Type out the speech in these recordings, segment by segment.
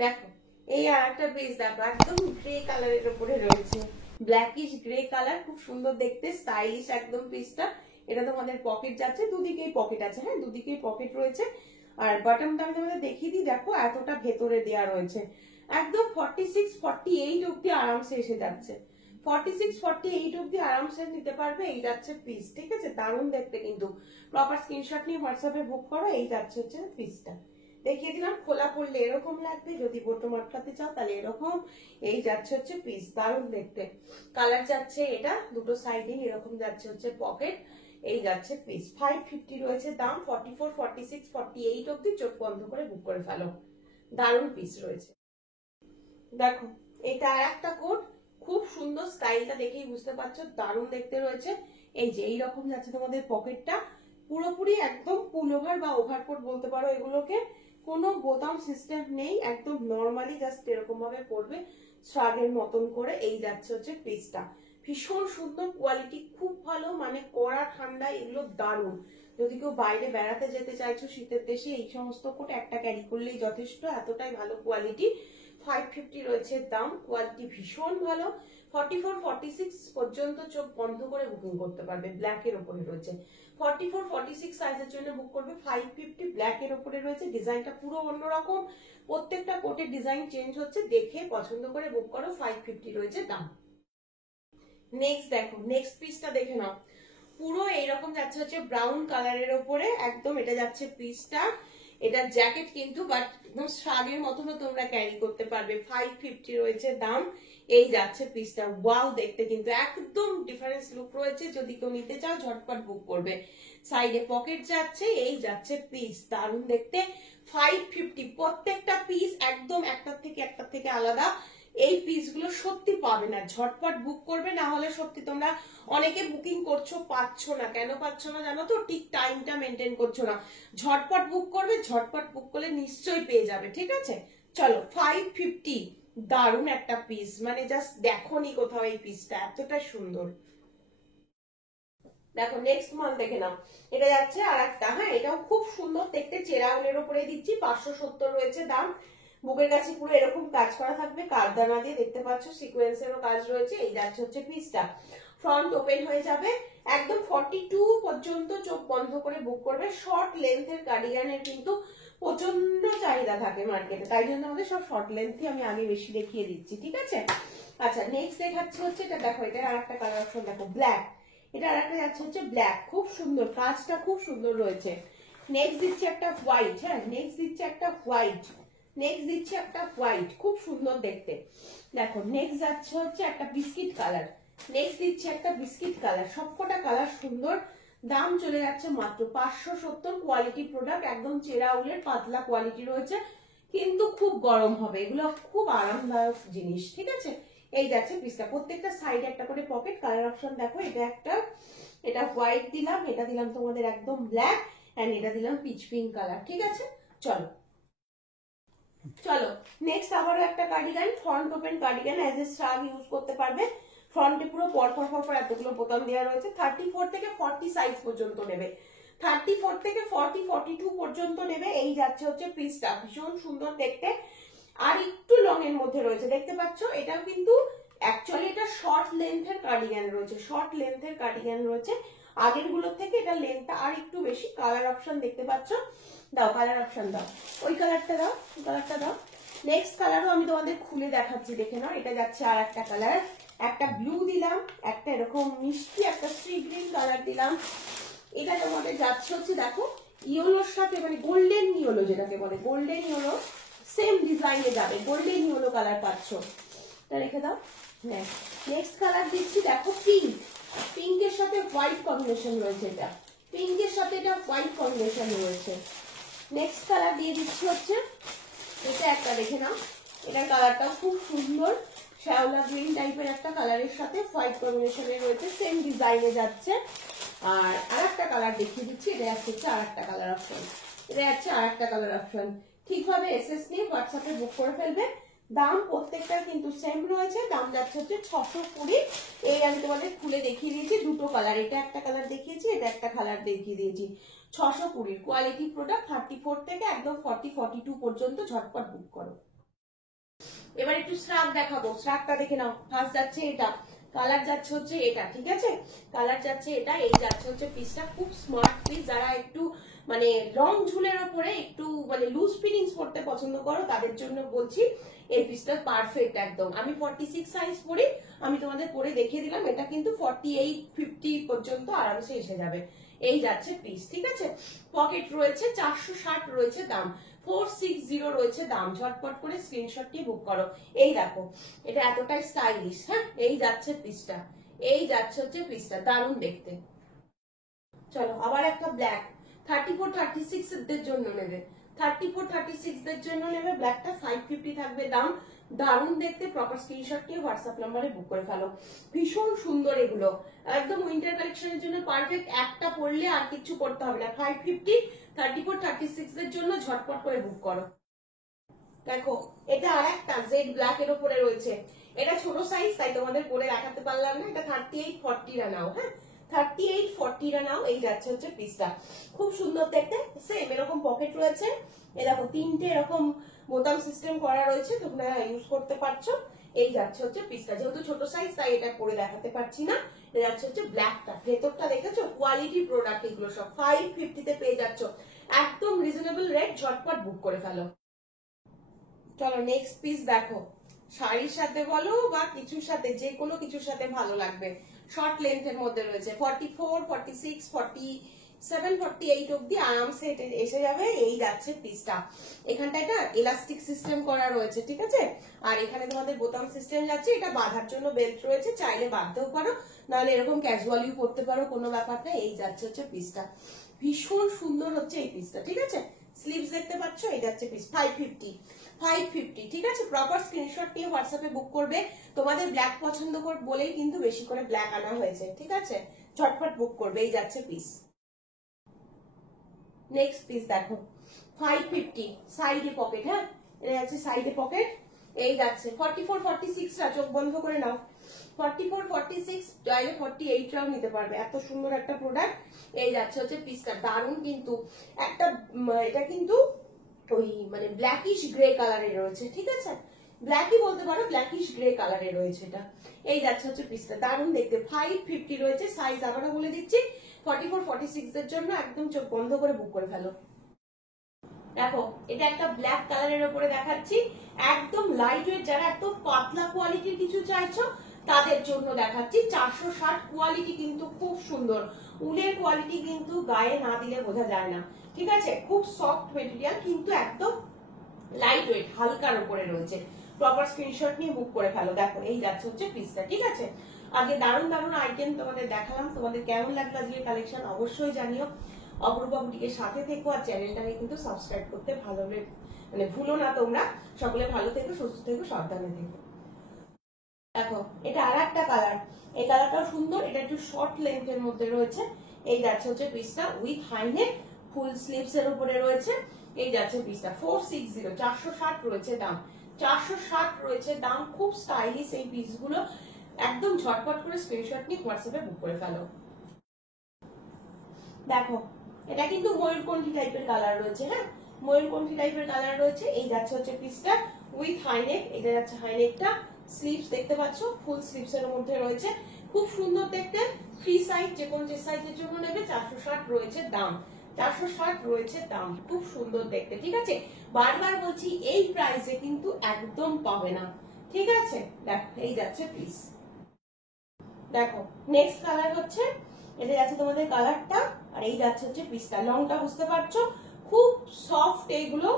দেখো এই আর একটা পিস দেখো, একদম গ্রে কালারের উপরে রয়েছে, ব্ল্যাকিশ গ্রে কালার, খুব সুন্দর দেখতে, স্টাইলিশ একদম পিসটা। এটা তোমাদের পকেট যাচ্ছে, দুদিকেই পকেট আছে, হ্যাঁ দুদিকেই পকেট রয়েছে। আর বাটনটা আমি তোমাদের দেখিয়ে দিই, দেখো এতটা ভেতরে দেওয়া রয়েছে, একদম 46-48 অব্দি আরামসে এসে যাচ্ছে, 46-48 অব্দি আরামসে নিতে পারবে। এই যাচ্ছে পিস, ঠিক আছে, দারুণ দেখতে কিন্তু। প্রপার স্ক্রিনশট নিয়ে হোয়াটসঅ্যাপে বুক করো। এই যাচ্ছে হচ্ছে পিসটা, দেখিয়ে দিলাম। খোলা পড়লে এরকম লাগবে, যদি বোটম আটকাতে চাও তাহলে এরকম। এই যাচ্ছে হচ্ছে পিস, দারুণ দেখতে। কালার যাচ্ছে এটা, দুটো সাইডিং এরকম যাচ্ছে হচ্ছে পকেট। এই যাচ্ছে পিস, 550 রয়েছে দাম। 44-46-48 অব্দি চোখ বন্ধ করে বুক করে ফেলো, দারুণ পিস রয়েছে। দেখো এটা আর একটা কোট, খুব সুন্দর, স্টাইলটা দেখেই বুঝতে পারছো, দারুণ দেখতে রয়েছে। এই যে এইরকম যাচ্ছে তোমাদের পকেটটা, পুরোপুরি একদম পুল ওভার বা ওভারকোট বলতে পারো এগুলোকে, কোনো বোতাম সিস্টেম নেই, একদম নর্মালি জাস্ট এরকম ভাবে পড়বে শ্রাগের মতন করে। এই যাচ্ছে হচ্ছে পিসটা, ভীষণ সুন্দর কোয়ালিটি, খুব ভালো, মানে কড়া ঠান্ডা এগুলো দারুণ। যদি কেউ বাইরে বেড়াতে যেতে চাইছো শীতের দেশে, এই সমস্ত কোট একটা ক্যারি করলেই যথেষ্ট, এতটাই ভালো কোয়ালিটি। 550 রয়েছে দাম, কোয়ালিটি ভীষণ ভালো। 44-46 পর্যন্ত চোখ বন্ধ করে বুকিং করতে পারবে, ব্ল্যাক এর উপরে রয়েছে। 44-46 সাইজের জন্য বুক করবে 550, ব্ল্যাক এর উপরে রয়েছে। ডিজাইনটা পুরো অন্যরকম, প্রত্যেকটা কোটের ডিজাইন চেঞ্জ হচ্ছে, দেখে পছন্দ করে বুক করো। 550 রয়েছে দাম। নেক্সট দেখো, নেক্সট পিসটা দেখে নাও, পুরো এইরকম যাচ্ছে হচ্ছে ব্রাউন কালারের উপরে, একদম এটা যাচ্ছে পিসটা। এটা জ্যাকেট কিন্তু, বাট একদম শাড়ির মতনও তোমরা ক্যারি করতে পারবে। 550 রয়েছে দাম। এই যাচ্ছে পিসটা, ওয়াও দেখতে কিন্তু একদম ডিফারেন্স লুক রয়েছে। যদি কেউ নিতে চাও ঝটপট বুক করবে। সাইডে পকেট যাচ্ছে, এই যাচ্ছে পিস, দারুণ দেখতে। 550, প্রত্যেকটা পিস একদম একটার থেকে আলাদা। এই পিসগুলো সত্যি পাবে না, ঝটপট বুক করবে, না হলে সত্যি তোমরা অনেকে বুকিং করছো পাচ্ছ না। কেন পাচ্ছ না জানো তো? ঠিক টাইমটা মেনটেন করছো না। ঝটপট বুক করবে, ঝটপট বুক করলে নিশ্চয়ই পেয়ে যাবে, ঠিক আছে। চলো 550, দারুণ একটা পিস, মানে জাস্ট দেখোনি কোথাও এই পিসটা, এতটা সুন্দর। দেখো নেক্সট মাল দেখে নাও, এটা যাচ্ছে আর একটা, হ্যাঁ এটাও খুব সুন্দর দেখতে, চেরাউলের উপরে দিচ্ছি। 570 রয়েছে দাম। বুকের কাছে পুরো এরকম কাজ করা থাকবে, কারদানা দিয়ে, দেখতে পাচ্ছ সিকোয়েন্সেরও কাজ রয়েছে। এই যাচ্ছে হচ্ছে পিসটা, ফ্রন্ট ওপেন হয়ে যাবে, একদম 42 পর্যন্ত চোখ বন্ধ করে বুক করবে। শর্ট লেন্থের কার্ডিগানের কিন্তু প্রচন্ড চাহিদা থাকে মার্কেটে, তাই জন্য আমাদের সব শর্ট লেন্থই আমি আগে বেশি দেখিয়ে দিচ্ছি, ঠিক আছে। আচ্ছা নেক্সট দেখাচ্ছি হচ্ছে এটা, দেখো এটা আর একটা কালার অপশন, দেখো ব্ল্যাক। এটা আর একটা যাচ্ছে হচ্ছে ব্ল্যাক, খুব সুন্দর, কাজটা খুব সুন্দর রয়েছে। নেক্সট দিচ্ছে একটা হোয়াইট, হ্যাঁ নেক্সট দিচ্ছে একটা হোয়াইট, নেক্সট দিচ্ছে একটা হোয়াইট, খুব সুন্দর দেখতে। দেখো নেক্সট যাচ্ছে হচ্ছে একটা বিস্কিট কালার, নেক্সট দিচ্ছে একটা বিস্কিট কালার, সবকটা কালার সুন্দর। দাম চলে যাচ্ছে মাত্র 570। কোয়ালিটি প্রোডাক্ট, একদম চেরা উলের পাতলা কোয়ালিটি রয়েছে, কিন্তু খুব গরম হবে, এগুলো খুব আরামদায়ক জিনিস, ঠিক আছে। এই যাচ্ছে পিসটা, প্রত্যেকটা সাইডে একটা করে পকেট। কালার অপশন দেখো, এটা একটা, এটা হোয়াইট দিলাম, এটা দিলাম তোমাদের একদম ব্ল্যাক, এন্ড এটা দিলাম পিচ পিঙ্ক কালার, ঠিক আছে। চলো চলো নেক্সট আবারও একটা cardigan, front open cardigan, as a শ্রাগ use করতে পারবে। ফ্রন্টে পুরো পরপর এতগুলো বোতাম দেওয়া রয়েছে। 34 থেকে 40 সাইজ পর্যন্ত নেবে, 34 থেকে 42 পর্যন্ত নেবে। এই যাচ্ছে হচ্ছে পিসটা, ভীষণ সুন্দর দেখতে, আর একটু লং এর মধ্যে রয়েছে, দেখতে পাচ্ছ। এটাও কিন্তু অ্যাকচুয়ালি এটা শর্ট লেন্থের কার্ডিগান রয়েছে, শর্ট লেন্থের কার্ডিগান রয়েছে। আগের গুলোর থেকে এটা লেন্থটা আর একটু বেশি। কালার অপশন দেখতে পাচ্ছ, দাও কালার অপশন দাও, ওই কালারটা দাও, ওই কালারটা দাও। নেক্সট কালারও আমি তোমাদের খুলে দেখাচ্ছি, দেখে নাও। এটা যাচ্ছে আর একটা কালার, একটা ব্লু দিলাম, একটা এরকম মিষ্টি একটা সি গ্রিন কালার দিলাম। এটা তোমাদের যাচ্ছে হচ্ছে দেখো ইয়েলোর সাথে, মানে গোল্ডেন ইয়েলো যেটাকে বলে, গোল্ডেন ইয়েলো, সেম ডিজাইনে যাবে, গোল্ডেন ইয়েলো কালার পাচ্ছ। এটা রেখে দাও। নেক্সট কালার দিচ্ছি, দেখো পিঙ্ক, পিঙ্কের সাথে হোয়াইট কম্বিনেশন রয়েছে, এটা পিঙ্কের সাথে এটা হোয়াইট কম্বিনেশন রয়েছে। নেক্সট কালার দিয়ে দিচ্ছি হচ্ছে এটা একটা, দেখে নাও, এটার কালারটাও খুব সুন্দর, শ্যাওলা গ্রিন টাইপের একটা কালারের সাথে হোয়াইট কম্বিনেশনে রয়েছে, সেম ডিজাইনে যাচ্ছে। আর আরেকটা কালার দেখিয়ে দিচ্ছি, এটা হচ্ছে আর একটা কালার অপশন, এটা হচ্ছে আর একটা কালার অপশন। ঠিকভাবে এসএস নিয়ে হোয়াটসঅ্যাপে বুক করে ফেলবে। দাম প্রত্যেকটা কিন্তু সেম রয়েছে, দাম যাচ্ছে হচ্ছে 620। এই আমি তোমাদের খুলে দেখিয়ে দিয়েছি দুটো কালার, এটা একটা কালার দেখিয়েছি, এটা একটা কালার দেখিয়ে দিয়েছি। 620 কোয়ালিটি প্রোডাক্ট, 34 থেকে একদম 42 পর্যন্ত, ঝটপট বুক করো। এবার একটু শ্রাগ দেখাবো, শ্রাগটা দেখে নাও। ফার্স্ট যাচ্ছে এটা, কালার যাচ্ছে হচ্ছে এটা, ঠিক আছে, কালার যাচ্ছে এটা, এই যাচ্ছে হচ্ছে পিসটা। খুব স্মার্ট পিস, যারা একটু মানে লং ঝুলের ওপরে একটু মানে লুজ ফিটিংস পড়তে পছন্দ করো তাদের জন্য বলছি এই পিসটা পারফেক্ট একদম। আমি 46 সাইজ পরি, আমি তোমাদের পরে দেখিয়ে দিলাম। এটা কিন্তু 48, 50 পর্যন্ত আরামসে এসে যাবে। এই যাচ্ছে পিস, ঠিক আছে। পকেট রয়েছে, 460 রয়েছে দাম, 460 রয়েছে দাম। ঝটপট করে স্ক্রিনশট নিয়ে বুক করো। এই দেখো, এটা এতটাই স্টাইলিশ। হ্যাঁ, এই যাচ্ছে পিসটা, এই যাচ্ছে হচ্ছে পিসটা, দারুণ দেখতে। চলো আবার একটা ব্ল্যাক, 34, 36 এর জন্য নেবে, 34, 36 এর জন্য নেবে ব্ল্যাকটা, 550 থাকবে দাম। দারুণ দেখতে, প্রপার স্ক্রিনশট নিয়ে হোয়াটসঅ্যাপ নাম্বারে বুক করে ফেলো। ভীষণ সুন্দর এগুলো, একদম উইন্টার কালেকশনের জন্য পারফেক্ট। একটা পরলে আর কিছু করতে হবে না। 550, 34, 36 এর জন্য ঝটপট করে বুক করো। দেখো এটা আর একটা জেড ব্ল্যাক এর উপরে রয়েছে। এটা ছোট সাইজ তাই তোমাদের পরে দেখাতে পারলাম না। এটা 38, 40 নাও। হ্যাঁ, 38, 40 নাও। এই যাচ্ছে হচ্ছে পিসটা, খুব সুন্দর দেখতে। সেম এরকম পকেট রয়েছে, এরকম তিনটে এরকম বোতাম সিস্টেম করা রয়েছে, তোমরা ইউজ করতে পারছো। এই যাচ্ছে হচ্ছে পিসটা, যেহেতু ছোট সাইজ তাই এটা পরে দেখাতে পারছি না। এটা যাচ্ছে হচ্ছে ব্ল্যাকটা, ভেতরটা দেখেছো, কোয়ালিটি প্রোডাক্ট এগুলো সব। 550 তে পেয়ে যাচ্ছ, একদম রিজনেবল রেট। ঝটপট বুক করে ফেলো। চলো নেক্সট পিস দেখো, শাড়ির সাথে বলো বা কিছুর সাথে, যে কোনো কিছুর সাথে ভালো লাগবে। শর্ট লেন্থের মধ্যে রয়েছে, 44, 46, 47, 48 অব্দি আরামসে এসে যাবে। এই যাচ্ছে পিসটা, এখানটা এটা এলাস্টিক সিস্টেম করা রয়েছে, ঠিক আছে। আর এখানে তোমাদের বোতাম সিস্টেম যাচ্ছে, এটা বাঁধার জন্য বেল্ট রয়েছে, চাইলে বাঁধতেও পারো, নাহলে এরকম ক্যাজুয়ালিও পরতে পারো, কোনো ব্যাপার না। এই যাচ্ছে হচ্ছে পিসটা, ভীষণ সুন্দর হচ্ছে এই পিসটা, ঠিক আছে। স্লিভস দেখতে পাচ্ছ, এই যাচ্ছে পিস, 550, 550, ঠিক আছে। প্রপার স্ক্রিনশট নিয়ে হোয়াটসঅ্যাপে বুক করবে। তোমাদের ব্ল্যাক পছন্দ করে বলেই কিন্তু বেশি করে ব্ল্যাক আনা হয়েছে, ঠিক আছে। ঝটপট বুক করবে। এই যাচ্ছে পিস। নেক্সট পিস দেখো, 550, সাইডে পকেট। হ্যাঁ, এটা যাচ্ছে সাইডে পকেট। এই যাচ্ছে 44, 46 টা চোখ বন্ধ করে নাও। 44, 46, চাইলে 48 টাও নিতে পারবে। এত সুন্দর একটা প্রোডাক্ট। এই যাচ্ছে হচ্ছে পিসটা, দারুণ কিন্তু একটা। এটা কিন্তু ওই মানে ব্ল্যাকিশ গ্রে কালারের রয়েছে, ঠিক আছে। ব্ল্যাকই বলতে পারো, ব্ল্যাকিশ গ্রে কালারের রয়েছে এটা। এই যাচ্ছে হচ্ছে পিসটা, দারুণ দেখতে। 550 রয়েছে সাইজ, আবারও বলে দিচ্ছি, 44, 46 এর জন্য একদম চোখ বন্ধ করে বুক করে ফেলো। দেখো এটা একটা ব্ল্যাক কালারের উপরে দেখাচ্ছি, একদম লাইট ওয়েট। যারা একদম পাতলা কোয়ালিটির কিছু চাইছো তাদের জন্য দেখাচ্ছি। 460 কোয়ালিটি, কিন্তু খুব সুন্দর। উলের কোয়ালিটি কিন্তু গায়ে না দিলে বোঝা যায় না, ঠিক আছে। খুব সফট মেটেরিয়াল, কিন্তু একদম লাইট ওয়েট, হালকার উপরে রয়েছে। প্রপার স্ক্রিনশট নিয়ে বুক করে ফেলো। দেখো এই যাচ্ছে হচ্ছে পিসটা, ঠিক আছে। আগে দারুণ দারুণ আইটেম তোমাদের দেখালাম, তোমাদের কেমন লাগলো আজকের কালেকশন অবশ্যই জানিও। অপরূপা বুটিকের সাথে থেকো, আর চ্যানেলটাকে কিন্তু সাবস্ক্রাইব করতে ভালো মানে ভুলো না তোমরা। সকলে ভালো থেকো, সুস্থ থেকো, সাবধানে থেকো। দেখো এটা আর একটা কালার, এই কালারটাও সুন্দর। এটা একটু শর্ট লেন্থের মধ্যে রয়েছে। এই যাচ্ছে হচ্ছে পিসটা, উইথ হাইনেক, ফুল স্লিভস এর উপরে রয়েছে। এই যাচ্ছে পিসটা, 460, 460 রয়েছে দাম, 460 রয়েছে দাম। খুব স্টাইলিশ এই পিসগুলো, একদম ঝটপট করে স্ক্রিনশট নিয়ে হোয়াটসঅ্যাপে বুক করে ফেলো। দেখো এটা কিন্তু ময়ূরকণ্ঠী টাইপের কালার রয়েছে। হ্যাঁ, ময়ূরকণ্ঠী টাইপের কালার রয়েছে। এই যাচ্ছে হচ্ছে পিসটা, উইথ হাইনেক। এটা যাচ্ছে হাইনেকটা, স্লিভস দেখতে পাচ্ছ, ফুল স্লিভস এর মধ্যে রয়েছে। খুব সুন্দর দেখতে, ফ্রি সাইজ, যে কোন যে সাইজের জন্য নেবে। 460 রয়েছে দাম, 460 রয়েছে দাম। খুব সুন্দর দেখতে, ঠিক আছে। বারবার বলছি এই প্রাইসে কিন্তু একদম পাবে না, ঠিক আছে। দেখো এই যাচ্ছে পিস। দেখো নেক্সট কালার হচ্ছে, এটা যাচ্ছে তোমাদের কালারটা, আর এই যাচ্ছে হচ্ছে পিসটা। লংটা বুঝতে পারছো, খুব সফট এইগুলো।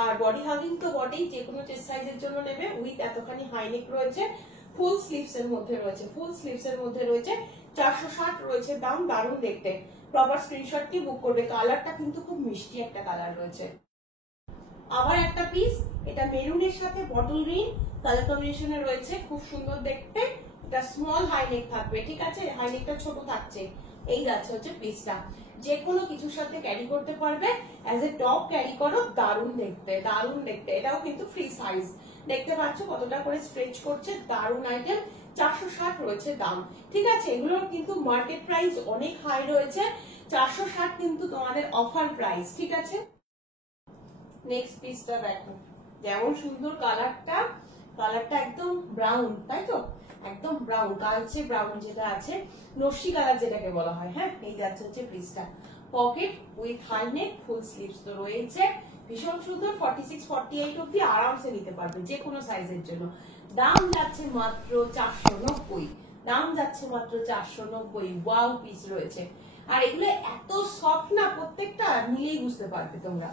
আর বডি হাগিং তো বডি, যে কোনো চেস্ট সাইজের জন্য নেবে। উইথ এতখানি হাইনেক রয়েছে, ফুল স্লিভস এর মধ্যে রয়েছে, ফুল স্লিভস এর মধ্যে রয়েছে। 460 রয়েছে দাম, দারুণ দেখতে। প্রপার স্ক্রিনশট কি বুক করবে। কালারটা কিন্তু খুব মিষ্টি একটা কালার রয়েছে। আবার একটা পিস, এটা মেরুনের সাথে বটল গ্রিন কালার কম্বিনেশনে রয়েছে, খুব সুন্দর দেখতে। এটা স্মল হাইনেক থাকবে, ঠিক আছে, হাইনেকটা ছোট থাকছে। এই যাচ্ছে হচ্ছে পিসটা, যে কোনো কিছুর সাথে ক্যারি করতে পারবে, অ্যাজ এ টপ ক্যারি করো। দারুণ দেখতে, দারুণ দেখতে। এটাও কিন্তু ফ্রি সাইজ, দেখতে পাচ্ছ কতটা করে স্ট্রেচ করছে। দারুণ আইটেম, 460 রয়েছে দাম, ঠিক আছে। এগুলোর কিন্তু মার্কেট প্রাইস অনেক হাই রয়েছে, 460 কিন্তু তোমাদের অফার প্রাইস, ঠিক আছে। নেক্সট পিসটা দেখো, যেমন সুন্দর কালারটা, কালারটা একদম ব্রাউন, তাই তো, একদম ব্রাউন, কালচে ব্রাউন যেটা আছে, নস্যি কালার যেটাকে বলা হয়। হ্যাঁ, এই যাচ্ছে হচ্ছে পিসটা, pocket with high neck, full sleeves তো রয়েছে, ভীষণ সুন্দর। 46 48 অব্দি আরামসে নিতে পারবে যে কোনো সাইজের জন্য। দাম যাচ্ছে মাত্র 490, দাম যাচ্ছে মাত্র 490। ওয়াও পিস রয়েছে, আর এগুলো এত সফট না, প্রত্যেকটা নিলেই বুঝতে পারবে তোমরা।